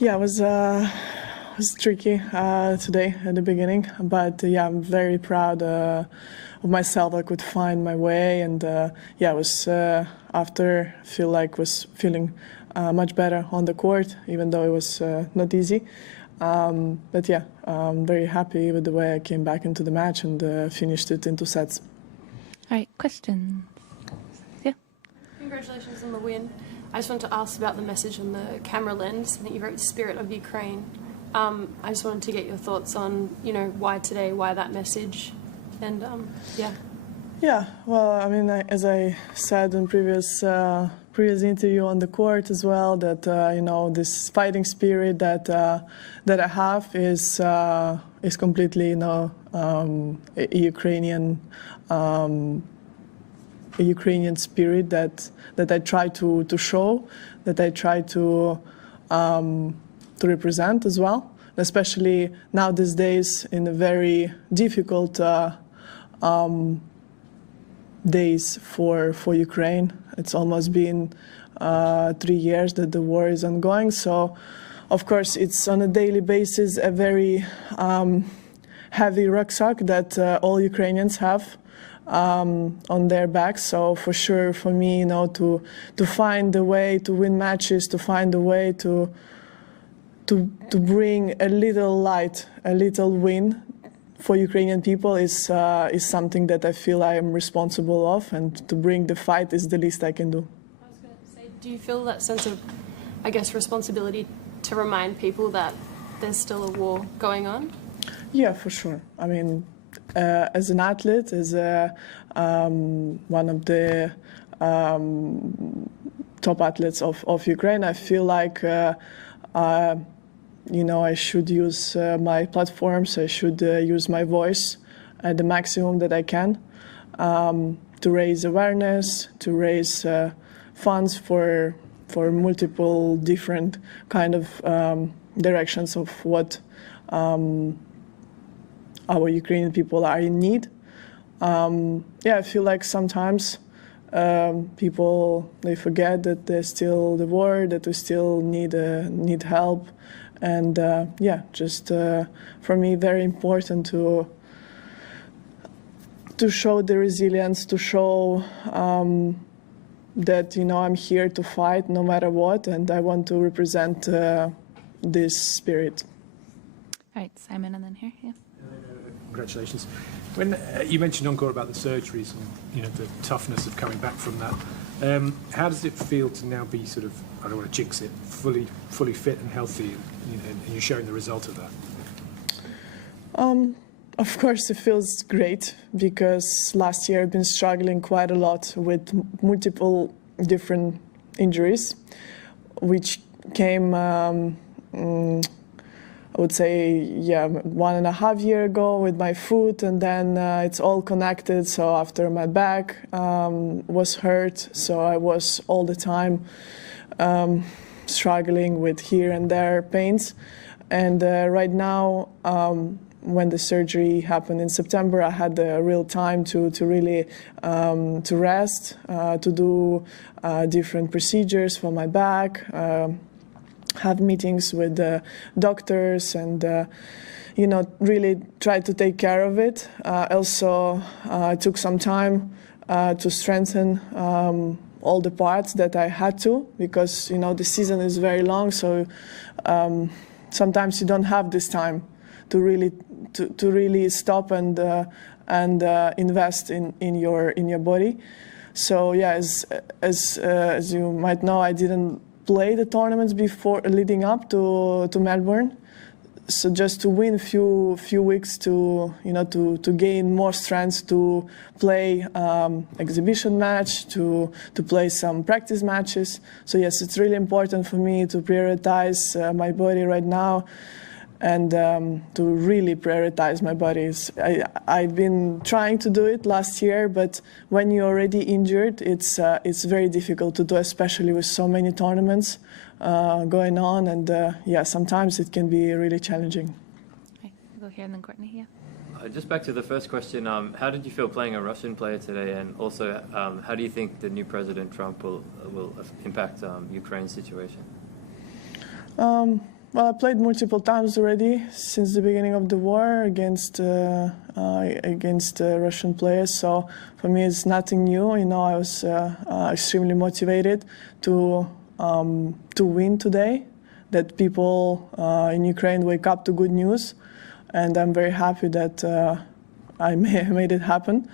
Yeah, it was tricky today at the beginning, but yeah, I'm very proud of myself. I could find my way, and yeah, it was after was feeling much better on the court, even though it was not easy. But yeah, I'm very happy with the way I came back into the match and finished it in 2 sets. All right, questions? Yeah. Congratulations on the win. I just wanted to ask about the message on the camera lens. I think you wrote "Spirit of Ukraine." I just wanted to get your thoughts on, why today, why that message, and yeah. Yeah, well, I mean, as I said in previous interview on the court as well, that this fighting spirit that I have is completely a Ukrainian spirit that I try to show, that I try to represent as well, especially now these days in a very difficult days for Ukraine. It's almost been 3 years that the war is ongoing, so of course it's on a daily basis a very heavy rucksack that all Ukrainians have on their backs. So for sure, for me, to find a way to win matches, to find a way to bring a little light, a little win for Ukrainian people is something that I feel I am responsible of, and to bring the fight is the least I can do. I was going to say, do you feel that sense of, I guess, responsibility to remind people that there's still a war going on? Yeah, for sure. I mean, as an athlete, as one of the top athletes of Ukraine, I feel like I should use my platforms, I should use my voice at the maximum that I can to raise awareness, to raise funds for multiple different kind of directions of what our Ukrainian people are in need. Yeah, I feel like sometimes people, they forget that there's still the war, that we still need help. And yeah, just for me, very important to show the resilience, to show that I'm here to fight no matter what, and I want to represent this spirit. All right, Simon, and then here. Yeah. Congratulations. When you mentioned on court about the surgeries and the toughness of coming back from that, how does it feel to now be sort of, I don't want to jinx it, fully fit and healthy, and you're showing the result of that? Of course, it feels great because last year I've been struggling quite a lot with multiple different injuries, which came, I would say, yeah, 1.5 years ago with my foot, and then it's all connected. So after my back was hurt, so I was all the time struggling with here and there pains. And right now, when the surgery happened in September, I had the real time to really to rest, to do different procedures for my back, have meetings with the doctors, and really try to take care of it. Also, I took some time to strengthen all the parts that I had to, because the season is very long, so sometimes you don't have this time to really stop and invest in your body. So yeah, as you might know, I didn't play the tournaments before leading up to Melbourne. So just to win few weeks to gain more strength to play exhibition match, to play some practice matches. So yes, it's really important for me to prioritize my body right now, and to really prioritize my body. I've been trying to do it last year, but when you're already injured, it's very difficult to do, especially with so many tournaments going on, and yeah, sometimes it can be really challenging. Okay, we'll go here and then Courtney. Yeah. Just back to the first question, how did you feel playing a Russian player today, and also how do you think the new President Trump will impact Ukraine's situation? Well, I played multiple times already since the beginning of the war against Russian players. So for me, it's nothing new. You know, I was extremely motivated to win today. That people in Ukraine wake up to good news, and I'm very happy that I made it happen.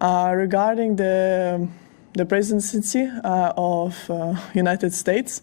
Regarding the presidency of United States,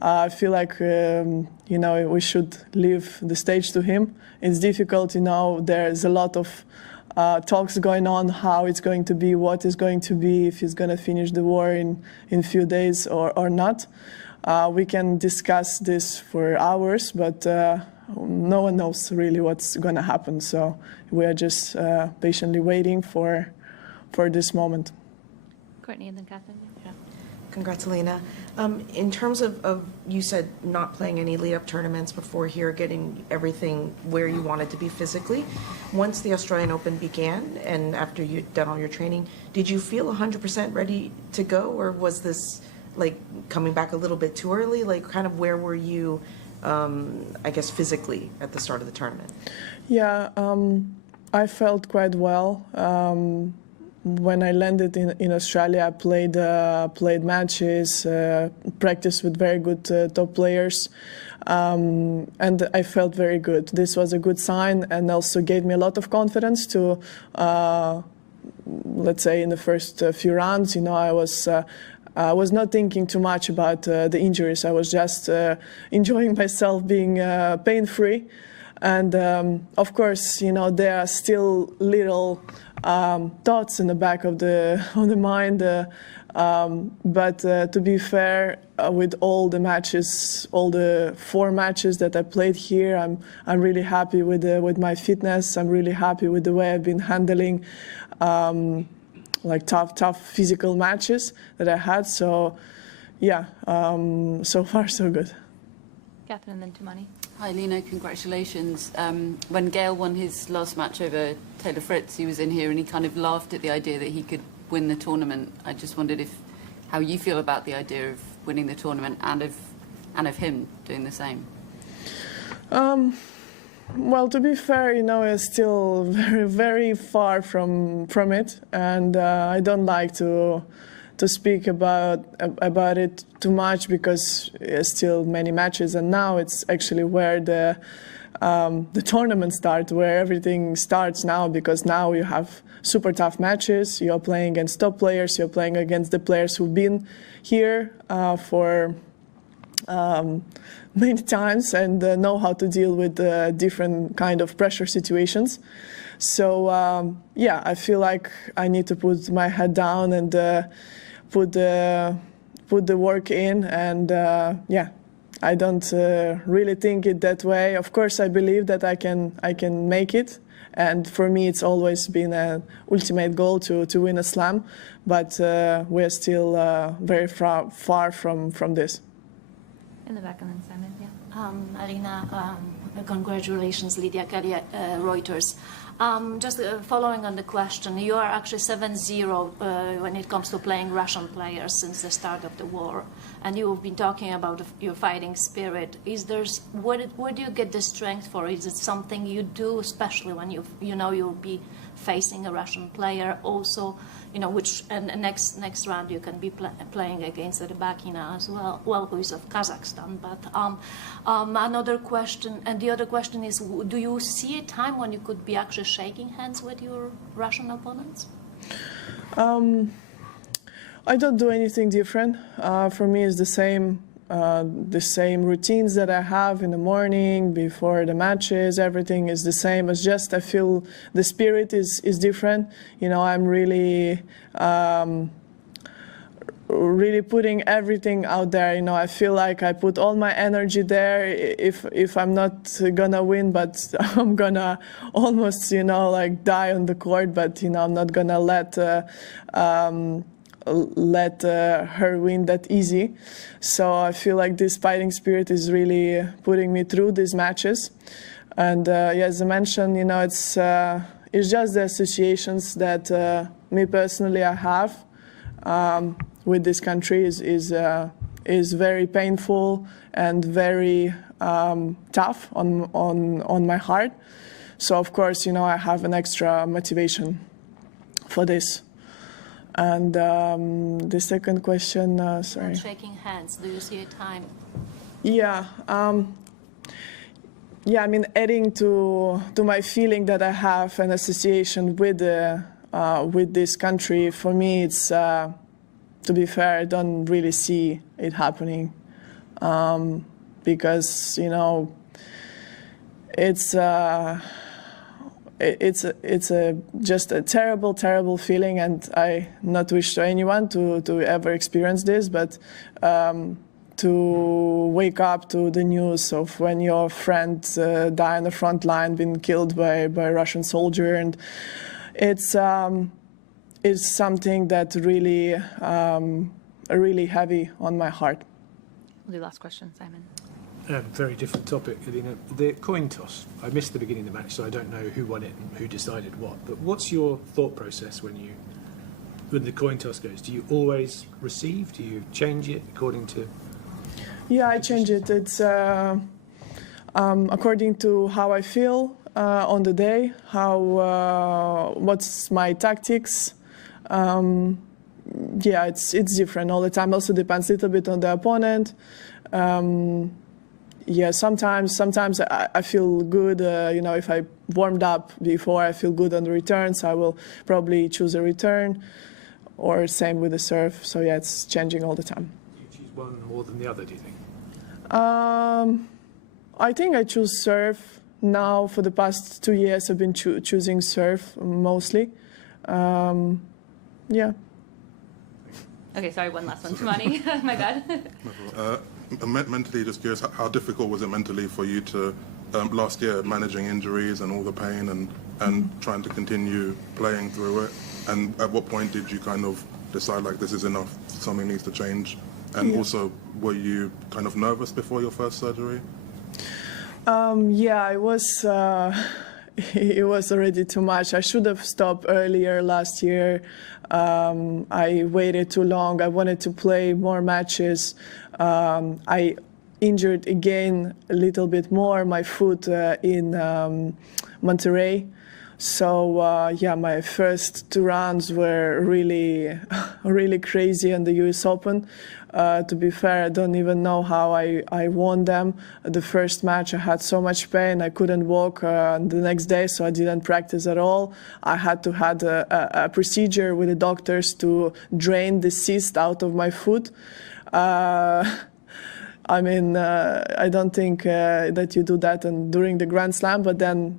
I feel like you know, we should leave the stage to him. It's difficult, you know. There's a lot of talks going on, how it's going to be, what is going to be, if he's going to finish the war in a few days or not. We can discuss this for hours, but no one knows really what's going to happen. So we are just patiently waiting for this moment. Courtney and then Catherine. Yeah. Congrats, Elina. In terms of, you said not playing any lead-up tournaments before here, getting everything where you wanted to be physically. Once the Australian Open began and after you'd done all your training, did you feel 100% ready to go, or was this like coming back a little bit too early? Like, kind of where were you, I guess, physically at the start of the tournament? Yeah, I felt quite well. When I landed in Australia, I played matches, practiced with very good top players, and I felt very good. This was a good sign, and also gave me a lot of confidence to, let's say, in the first few rounds, you know, I was not thinking too much about the injuries. I was just enjoying myself, being pain-free. And of course, you know, there are still little thoughts in the back of the mind. But to be fair, with all the matches, all the 4 matches that I played here, I'm really happy with my fitness. I'm really happy with the way I've been handling like tough physical matches that I had. So yeah, so far so good. Catherine and then Tumani. Hi, Elina, congratulations. When Gael won his last match over Taylor Fritz, he was in here and he kind of laughed at the idea that he could win the tournament. I just wondered how you feel about the idea of winning the tournament and of him doing the same. Well, to be fair, you know, it's still very far from it, and I don't like to speak about it too much because there's still many matches, and now it's actually where the tournament starts, where everything starts now, because now you have super tough matches. You're playing against top players. You're playing against the players who've been here for many times and know how to deal with different kind of pressure situations. So yeah, I feel like I need to put my head down and put the work in, and yeah, I don't really think it that way. Of course, I believe that I can make it, and for me, it's always been an ultimate goal to win a slam, but we're still very far from this. In the back and then Simon. Yeah. Elina, congratulations, Lydia Kelly, Reuters. Just following on the question, you are actually 7-0 when it comes to playing Russian players since the start of the war, and you've been talking about your fighting spirit. Where do you get the strength for? Is it something you do, especially when you know you'll be facing a Russian player? Also, you know, which and next round you can be playing against the Bakina as well. Well, who is of Kazakhstan. But another question, and the other question is, do you see a time when you could be actually shaking hands with your Russian opponents? I don't do anything different. For me, it's the same routines that I have in the morning, before the matches. Everything is the same. It's just I feel the spirit is different. You know, I'm really putting everything out there. You know, I feel like I put all my energy there. If I'm not gonna win, but I'm gonna almost, you know, like die on the court. But you know, I'm not gonna let her win that easy. So I feel like this fighting spirit is really putting me through these matches. And yeah, as I mentioned, you know, it's just the associations that me personally I have with this country is is very painful and very tough on my heart. So of course, you know, I have an extra motivation for this. And the second question, sorry. Shaking hands, do you see a time? Yeah. Yeah, I mean, adding to my feeling that I have an association with this country, for me, it's, to be fair, I don't really see it happening. Because, you know, it's just a terrible, terrible feeling, and I not wish to anyone to ever experience this, but to wake up to the news of when your friend died on the front line, been killed by a Russian soldier, and it's something that really heavy on my heart. We'll do last question, Simon. Very different topic, Elina. The coin toss. I missed the beginning of the match, so I don't know who won it and who decided what. But what's your thought process when the coin toss goes? Do you always receive? Do you change it according to? Yeah, I change it. It's according to how I feel on the day, what's my tactics. Yeah, it's different all the time. Also depends a little bit on the opponent. Yeah, sometimes I feel good. You know, if I warmed up before, I feel good on the returns. I will probably choose a return, or same with the serve. So yeah, it's changing all the time. Do you choose one more than the other, do you think? I think I choose serve now. For the past 2 years, I've been choosing serve mostly. Yeah. Okay, sorry, one last one. Tumani, my bad. Mentally, just curious, how difficult was it mentally for you to, last year, managing injuries and all the pain and trying to continue playing through it? And at what point did you kind of decide, like, this is enough, something needs to change? And also, were you kind of nervous before your first surgery? Yeah, I was. It was already too much. I should have stopped earlier last year. I waited too long. I wanted to play more matches. I injured again a little bit more my foot in Monterrey. So yeah, my first 2 rounds were really, really crazy in the US Open. To be fair, I don't even know how I won them. The first match, I had so much pain, I couldn't walk the next day, so I didn't practice at all. I had to have a procedure with the doctors to drain the cyst out of my foot. I mean, I don't think that you do that during the Grand Slam, but then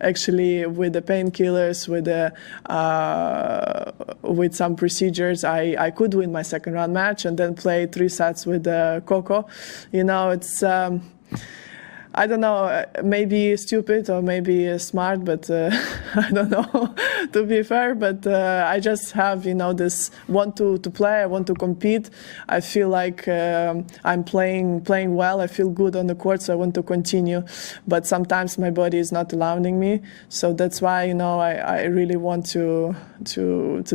actually with the painkillers, with some procedures, I could win my second round match and then play 3 sets with Coco. You know, it's I don't know, maybe stupid or maybe smart, but I don't know, to be fair. But I just have, you know, this want to play, I want to compete. I feel like I'm playing well. I feel good on the court, so I want to continue. But sometimes my body is not allowing me. So that's why, you know, I really want to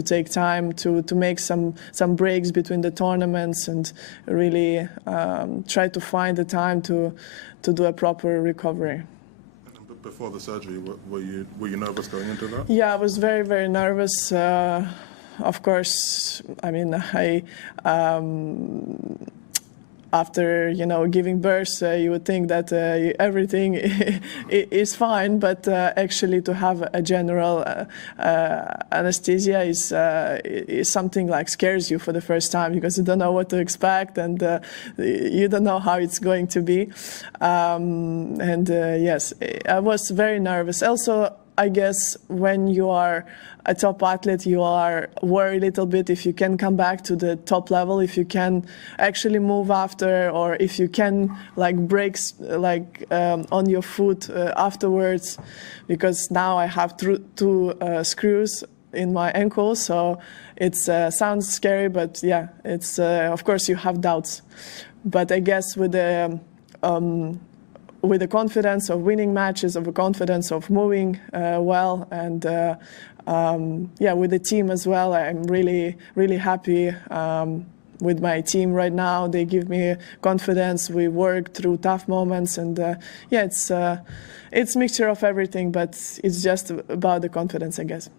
take time to make some breaks between the tournaments and really try to find the time to do a proper recovery. Before the surgery, were you nervous going into that? Yeah, I was very, very nervous. Of course, I mean, after, you know, giving birth, you would think that everything is fine, but actually to have a general anesthesia is something like scares you for the first time, because you don't know what to expect and you don't know how it's going to be. Yes, I was very nervous. Also, I guess when you are a top athlete, you are worried a little bit if you can come back to the top level, if you can actually move after, or if you can like break on your foot afterwards, because now I have two screws in my ankle, so it sounds scary, but yeah, it's of course you have doubts, but I guess with the confidence of winning matches, of the confidence of moving well, and yeah, with the team as well, I'm really, really happy with my team right now. They give me confidence. We work through tough moments, and yeah, it's a mixture of everything, but it's just about the confidence, I guess.